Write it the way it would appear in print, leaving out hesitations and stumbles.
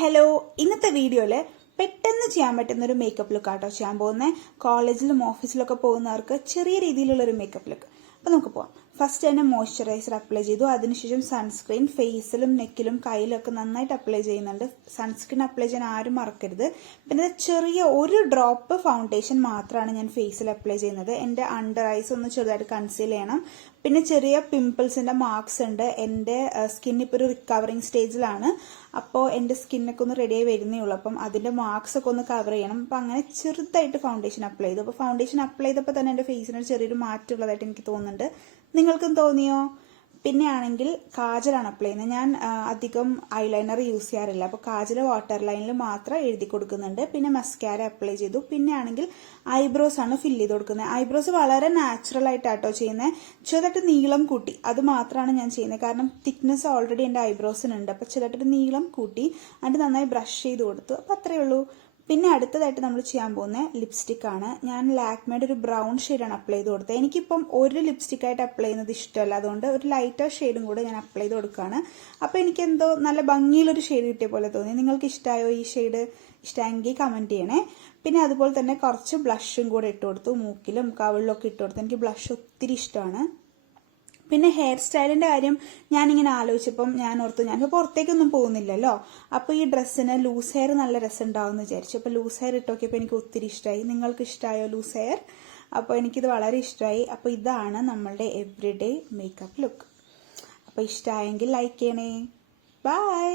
Hello ഇന്നത്തെ വീഡിയോയിൽ പെട്ടെന്ന് ചെയ്യാൻ പറ്റുന്ന ഒരു മേക്കപ്പ് ലുക്ക് ആട്ടോ ചെയ്യാൻ പോകുന്നത്. കോളേജിലും ഓഫീസിലൊക്കെ പോകുന്നവർക്ക് ചെറിയ രീതിയിലുള്ള ഒരു മേക്കപ്പ് ലുക്ക്. അപ്പോൾ നമുക്ക് പോവാം. ഫസ്റ്റ് തന്നെ മോയ്സ്ചറൈസർ അപ്ലൈ ചെയ്തു. അതിനുശേഷം സൺസ്ക്രീൻ ഫേസിലും നെക്കിലും കയ്യിലൊക്കെ നന്നായിട്ട് അപ്ലൈ ചെയ്യുന്നുണ്ട്. സൺസ്ക്രീൻ അപ്ലൈ ചെയ്യാൻ ആരും മറക്കരുത്. പിന്നെ ചെറിയ ഒരു ഡ്രോപ്പ് ഫൗണ്ടേഷൻ മാത്രമാണ് ഞാൻ ഫേസിൽ അപ്ലൈ ചെയ്യുന്നത്. എൻ്റെ അണ്ടർ ഐസ് ഒന്ന് ചെറുതായിട്ട് കൺസീൽ ചെയ്യണം. പിന്നെ ചെറിയ പിമ്പിൾസിൻ്റെ മാർക്സ് ഉണ്ട്. എൻ്റെ സ്കിൻ ഇപ്പോൾ ഒരു റിക്കവറിങ് സ്റ്റേജിലാണ്. അപ്പോൾ എൻ്റെ സ്കിന്നൊക്കെ ഒന്ന് റെഡിയായി വരുന്നേ ഉള്ളൂ. അപ്പം അതിൻ്റെ മാർക്സ് ഒക്കെ ഒന്ന് കവർ ചെയ്യണം. അപ്പം അങ്ങനെ ചെറുതായിട്ട് ഫൗണ്ടേഷൻ അപ്ലൈ ചെയ്തു. അപ്പോൾ ഫൗണ്ടേഷൻ അപ്ലൈ ചെയ്തപ്പോൾ തന്നെ എൻ്റെ ഫേസിന് ചെറിയൊരു മാറ്റമുള്ളതായിട്ട് എനിക്ക് തോന്നുന്നുണ്ട്. നിങ്ങൾക്കും തോന്നിയോ? പിന്നെ ആണെങ്കിൽ കാജലാണ് അപ്ലൈ ചെയ്യുന്നത്. ഞാൻ അധികം ഐലൈനർ യൂസ് ചെയ്യാറില്ല. അപ്പോൾ കാജൽ വാട്ടർ ലൈനിൽ മാത്രം എഴുതി കൊടുക്കുന്നുണ്ട്. പിന്നെ മസ്കാര അപ്ലൈ ചെയ്തു. പിന്നെ ആണെങ്കിൽ ഐബ്രോസ് ആണ് ഫില്ല് ചെയ്ത് കൊടുക്കുന്നത്. ഐബ്രോസ് വളരെ നാച്ചുറൽ ആയിട്ടാട്ടോ ചെയ്യുന്നത്. ചെറുതായിട്ട് നീളം കൂട്ടി, അത് മാത്രമാണ് ഞാൻ ചെയ്യുന്നത്. കാരണം തിക്നെസ് ഓൾറെഡി എൻ്റെ ഐബ്രോസിനുണ്ട്. അപ്പോൾ ചെറുതായിട്ട് നീളം കൂട്ടി എന്നിട്ട് നന്നായി ബ്രഷ് ചെയ്ത് കൊടുത്തു. അപ്പോൾ അത്രയേ ഉള്ളൂ. പിന്നെ അടുത്തതായിട്ട് നമ്മൾ ചെയ്യാൻ പോകുന്ന ലിപ്സ്റ്റിക് ആണ്. ഞാൻ ലാക്മേയുടെ ഒരു ബ്രൗൺ ഷെയ്ഡാണ് അപ്ലൈ ചെയ്ത് കൊടുത്തത്. എനിക്കിപ്പം ഒരു ലിപ്സ്റ്റിക്കായിട്ട് അപ്ലൈ ചെയ്യുന്നത് ഇഷ്ടമല്ല. അതുകൊണ്ട് ഒരു ലൈറ്റർ ഷെയ്ഡും കൂടെ ഞാൻ അപ്ലൈ ചെയ്ത് കൊടുക്കുകയാണ്. അപ്പോൾ എനിക്കെന്തോ നല്ല ഭംഗിയുള്ളൊരു ഷെയ്ഡ് കിട്ടിയ പോലെ തോന്നി. നിങ്ങൾക്ക് ഇഷ്ടമായോ ഈ ഷെയ്ഡ്? ഇഷ്ടമെങ്കിൽ കമൻറ്റ് ചെയ്യണേ. പിന്നെ അതുപോലെ തന്നെ കുറച്ച് ബ്ലഷും കൂടെ ഇട്ട് കൊടുത്തു. മൂക്കിലും കവിളിലൊക്കെ ഇട്ട് കൊടുത്തു. എനിക്ക് ബ്ലഷ് ഒത്തിരി ഇഷ്ടമാണ്. പിന്നെ ഹെയർ സ്റ്റൈലിൻ്റെ കാര്യം ഞാനിങ്ങനെ ആലോചിച്ചപ്പം ഞാൻ ഓർത്തു, ഞാനിപ്പോൾ പുറത്തേക്കൊന്നും പോകുന്നില്ലല്ലോ. അപ്പോൾ ഈ ഡ്രസ്സിന് ലൂസ് ഹെയർ നല്ല രസം ഉണ്ടാവും എന്ന് വിചാരിച്ചു. അപ്പോൾ ലൂസ് ഹെയർ ഇട്ട് നോക്കിയപ്പോൾ എനിക്ക് ഒത്തിരി ഇഷ്ടമായി. നിങ്ങൾക്ക് ഇഷ്ടമായോ ലൂസ് ഹെയർ? അപ്പോൾ എനിക്കിത് വളരെ ഇഷ്ടമായി. അപ്പോൾ ഇതാണ് നമ്മളുടെ എവ്രിഡേ മേക്കപ്പ് ലുക്ക്. അപ്പോൾ ഇഷ്ടമായെങ്കിൽ ലൈക്ക് ചെയ്യണേ. ബൈ.